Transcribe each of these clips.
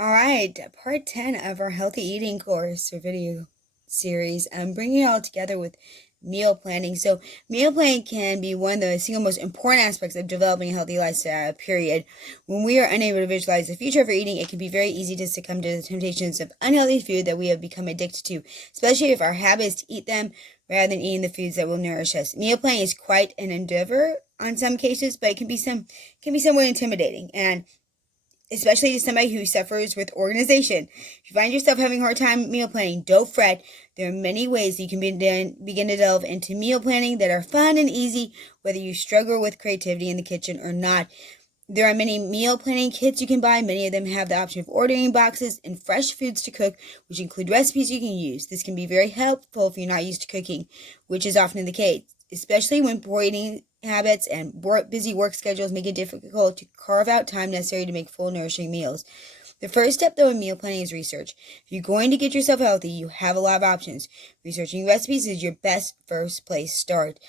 All right, part 10 of our healthy eating course or video series. I'm bringing it all together with meal planning. So meal planning can be one of the single most important aspects of developing a healthy lifestyle, period. When we are unable to visualize the future of our eating, it can be very easy to succumb to the temptations of unhealthy food that we have become addicted to, especially if our habit is to eat them rather than eating the foods that will nourish us. Meal planning is quite an endeavor on some cases, but it can be somewhat intimidating, and especially to somebody who suffers with organization. If you find yourself having a hard time meal planning, don't fret. There are many ways you can begin to delve into meal planning that are fun and easy, whether you struggle with creativity in the kitchen or not. There are many meal planning kits you can buy. Many of them have the option of ordering boxes and fresh foods to cook, which include recipes you can use. This can be very helpful if you're not used to cooking, which is often the case, especially when poor eating habits and busy work schedules make it difficult to carve out time necessary to make full, nourishing meals. The first step, though, in meal planning is research. If you're going to get yourself healthy, you have a lot of options. Researching recipes is your best first place start.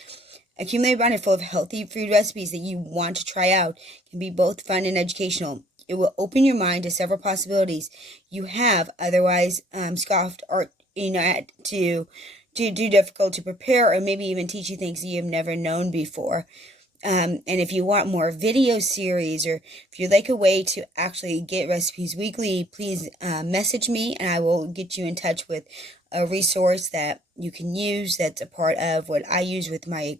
Accumulate a binder full of healthy food recipes that you want to try out. It can be both fun and educational. It will open your mind to several possibilities you have otherwise scoffed or at too difficult to prepare, or maybe even teach you things that you have never known before. And if you want more video series, or if you'd like a way to actually get recipes weekly, please message me and I will get you in touch with a resource that you can use that's a part of what I use with my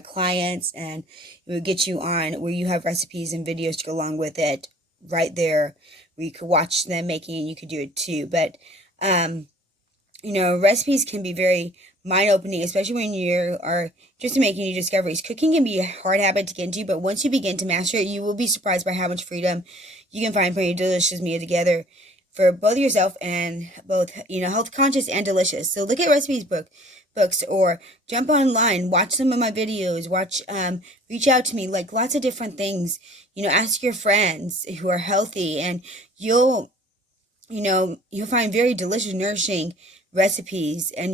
clients, and it will get you on where you have recipes and videos to go along with it right there where you could watch them making it and you could do it too. But recipes can be very mind-opening, especially when you are just making new discoveries. Cooking can be a hard habit to get into, but once you begin to master it, you will be surprised by how much freedom you can find putting a delicious meal together for both yourself and both, health conscious and delicious. So look at recipes books, or jump online, watch some of my videos, reach out to me, like lots of different things. Ask your friends who are healthy, and you'll find very delicious, nourishing recipes, and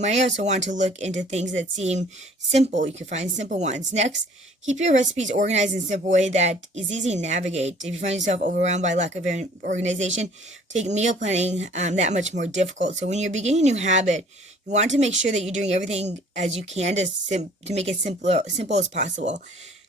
might also want to look into things that seem simple. You can find simple ones. Next, keep your recipes organized in a simple way that is easy to navigate. If you find yourself overwhelmed by lack of organization, take meal planning that much more difficult. So when you're beginning a new habit, you want to make sure that you're doing everything as you can to make it simple as possible.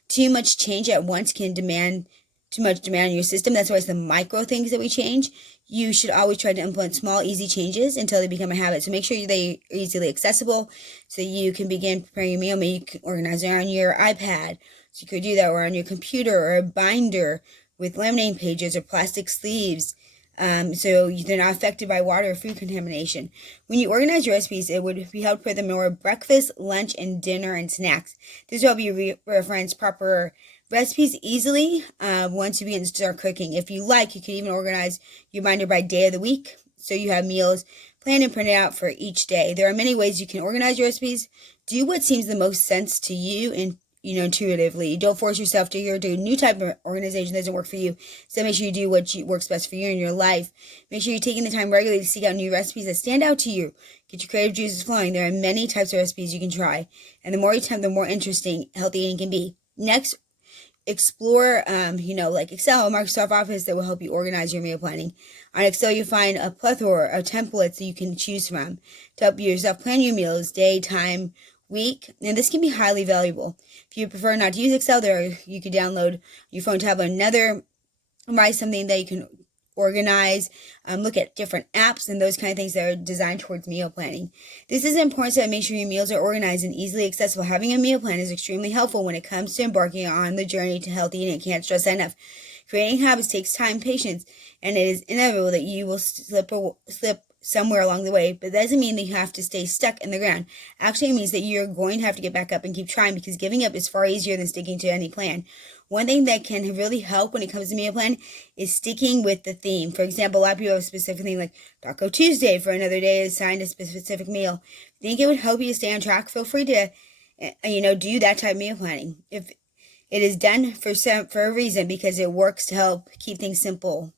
Too much change at once can too much demand on your system. That's why it's the micro things that we change. You should always try to implement small, easy changes until they become a habit. So make sure they are easily accessible so you can begin preparing your meal. Maybe you can organize it on your iPad. So you could do that, or on your computer, or a binder with laminating pages or plastic sleeves, so they're not affected by water or food contamination. When you organize your recipes, it would be helpful for them more breakfast, lunch, and dinner and snacks. This will help you reference proper recipes easily once you begin to start cooking. If you like, you can even organize your binder by day of the week, so you have meals planned and printed out for each day. There are many ways you can organize your recipes. Do what seems the most sense to you and intuitively. Don't force yourself to do a new type of organization that doesn't work for you. So make sure you do what works best for you in your life. Make sure you're taking the time regularly to seek out new recipes that stand out to you. Get your creative juices flowing. There are many types of recipes you can try, and the more you attempt, the more interesting healthy eating can be. Next, explore, like Excel or Microsoft Office that will help you organize your meal planning. On Excel, you'll find a plethora of templates that you can choose from to help yourself plan your meals, day, time, week, and this can be highly valuable. If you prefer not to use Excel, you could download your phone, tablet, something that you can organize, look at different apps and those kind of things that are designed towards meal planning. This is important, so that make sure your meals are organized and easily accessible. Having a meal plan is extremely helpful when it comes to embarking on the journey to healthy eating. Can't stress that enough. Creating habits takes time, patience, and it is inevitable that you will slip somewhere along the way, but that doesn't mean that you have to stay stuck in the ground. Actually, it means that you're going to have to get back up and keep trying, because giving up is far easier than sticking to any plan. One thing that can really help when it comes to meal plan is sticking with the theme. For example, a lot of people have a specific thing like Taco Tuesday for another day assigned a specific meal. If you think it would help you to stay on track, feel free to, do that type of meal planning. If it is done for a reason, because it works to help keep things simple.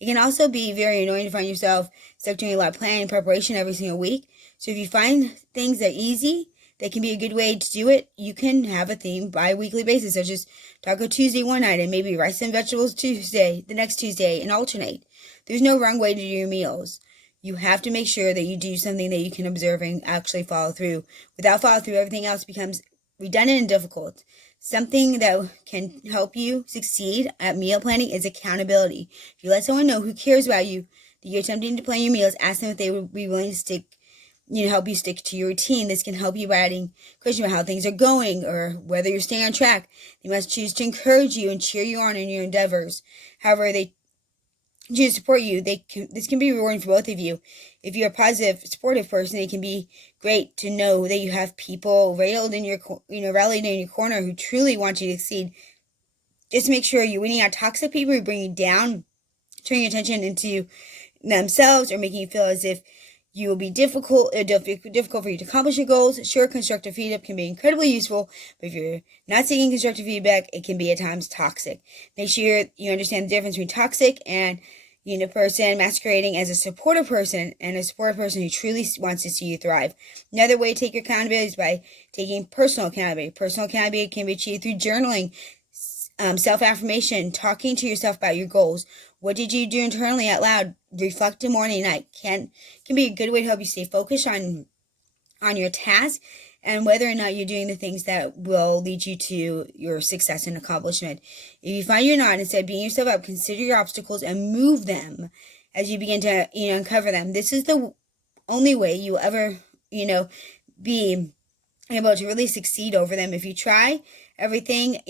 It can also be very annoying to find yourself stuck doing a lot of planning and preparation every single week. So if you find things that are easy, that can be a good way to do it. You can have a theme bi-weekly basis, such as Taco Tuesday one night and maybe rice and vegetables Tuesday, the next Tuesday, and alternate. There's no wrong way to do your meals. You have to make sure that you do something that you can observe and actually follow through. Without follow through, everything else becomes redundant and difficult. Something that can help you succeed at meal planning is accountability. If you let someone know who cares about you, that you're attempting to plan your meals, ask them if they would be willing to help you stick to your routine. This can help you by adding questions about how things are going or whether you're staying on track. They must choose to encourage you and cheer you on in your endeavors. However, they choose to support you. This can be rewarding for both of you. If you're a positive, supportive person, it can be great to know that you have people rallied in your corner who truly want you to succeed. Just make sure you're weeding out toxic people who bring you down, turning your attention into themselves, or making you feel as if you will be difficult for you to accomplish your goals. Sure, constructive feedback can be incredibly useful, but if you're not seeking constructive feedback, it can be at times toxic. Make sure you understand the difference between toxic and a person masquerading as a supportive person and a supportive person who truly wants to see you thrive. Another way to take your accountability is by taking personal accountability. Personal accountability can be achieved through journaling, self-affirmation, talking to yourself about your goals. What did you do internally out loud? Reflect in morning and night. Can be a good way to help you stay focused on your task and whether or not you're doing the things that will lead you to your success and accomplishment. If you find you're not, instead of beating yourself up, consider your obstacles and move them as you begin to uncover them. This is the only way you will ever be able to really succeed over them. If you try, everything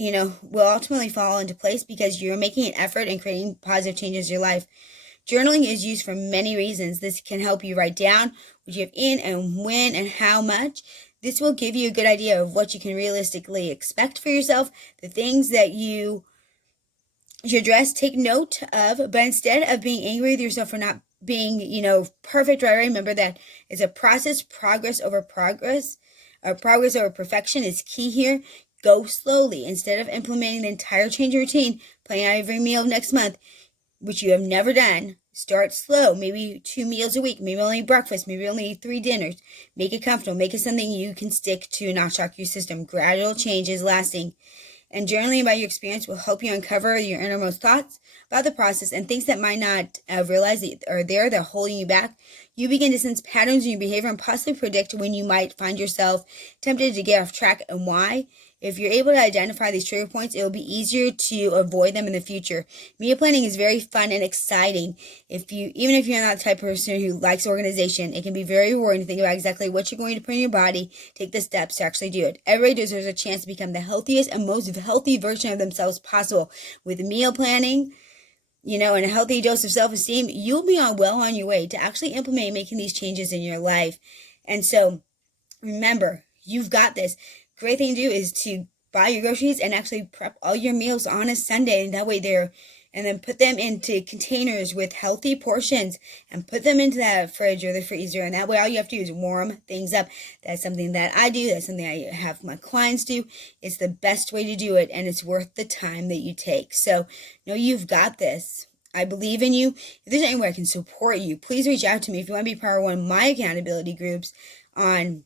will ultimately fall into place because you're making an effort and creating positive changes in your life. Journaling is used for many reasons. This can help you write down what you have in and when and how much. This will give you a good idea of what you can realistically expect for yourself, the things that you should address, take note of, but instead of being angry with yourself for not being, perfect right away, remember that it's a process. Progress over perfection is key here. Go slowly. Instead of implementing the entire change of routine, plan out every meal next month, which you have never done. Start slow, maybe 2 meals a week, maybe only breakfast, maybe only 3 dinners. Make it comfortable, make it something you can stick to, not shock your system. Gradual change is lasting. And journaling about your experience will help you uncover your innermost thoughts about the process and things that might not realize that are there that are holding you back. You begin to sense patterns in your behavior and possibly predict when you might find yourself tempted to get off track and why. If you're able to identify these trigger points, it will be easier to avoid them in the future. Meal planning is very fun and exciting. Even if you're not the type of person who likes organization, it can be very rewarding to think about exactly what you're going to put in your body, take the steps to actually do it. Everybody deserves a chance to become the healthiest and most healthy version of themselves possible. With meal planning, and a healthy dose of self-esteem, you'll be well on your way to actually implementing making these changes in your life. And so, remember, you've got this. Great thing to do is to buy your groceries and actually prep all your meals on a Sunday, and that way and then put them into containers with healthy portions and put them into that fridge or the freezer, and that way all you have to do is warm things up. That's something that I do. That's something I have my clients do. It's the best way to do it, and it's worth the time that you take. So, you've got this. I believe in you. If there's any way I can support you, please reach out to me. If you want to be part of one of my accountability groups on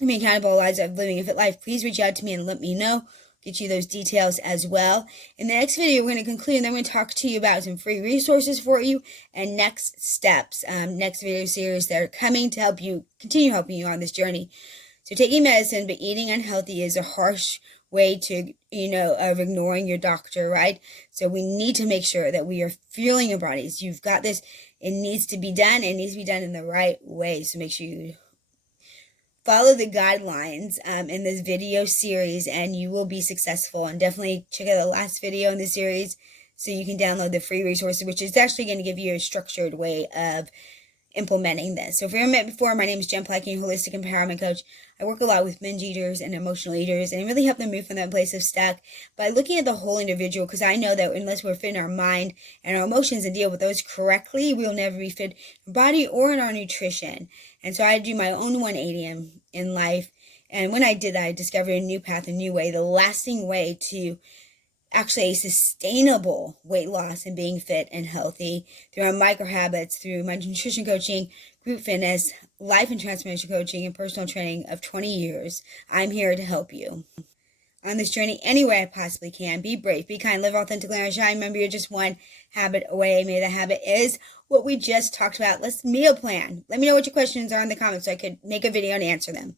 being accountable lives of living a fit life, please reach out to me and let me know. Get you those details as well. In the next video, we're going to conclude, and then we're going to talk to you about some free resources for you and next steps, next video series that are coming to continue helping you on this journey. So taking medicine but eating unhealthy is a harsh way to, of ignoring your doctor, right? So we need to make sure that we are fueling your bodies. You've got this. It needs to be done. It needs to be done in the right way. So make sure you follow the guidelines in this video series and you will be successful. And definitely check out the last video in the series so you can download the free resources, which is actually going to give you a structured way of implementing this. So if you haven't met before, my name is Jen Plakey, Holistic Empowerment Coach. I work a lot with binge eaters and emotional eaters and really help them move from that place of stuck by looking at the whole individual, because I know that unless we're fit in our mind and our emotions and deal with those correctly, we'll never be fit in our body or in our nutrition. And so I do my own 180 in life. And when I did that, I discovered a new path, a new way, the lasting way to actually a sustainable weight loss and being fit and healthy through our micro habits, through my nutrition coaching, group fitness, life and transformation coaching, and personal training of 20 years. I'm here to help you on this journey any way I possibly can. Be brave, be kind, live authentically, and shine. Remember, you're just one habit away. Maybe the habit is what we just talked about. Let's meal plan. Let me know what your questions are in the comments so I could make a video and answer them.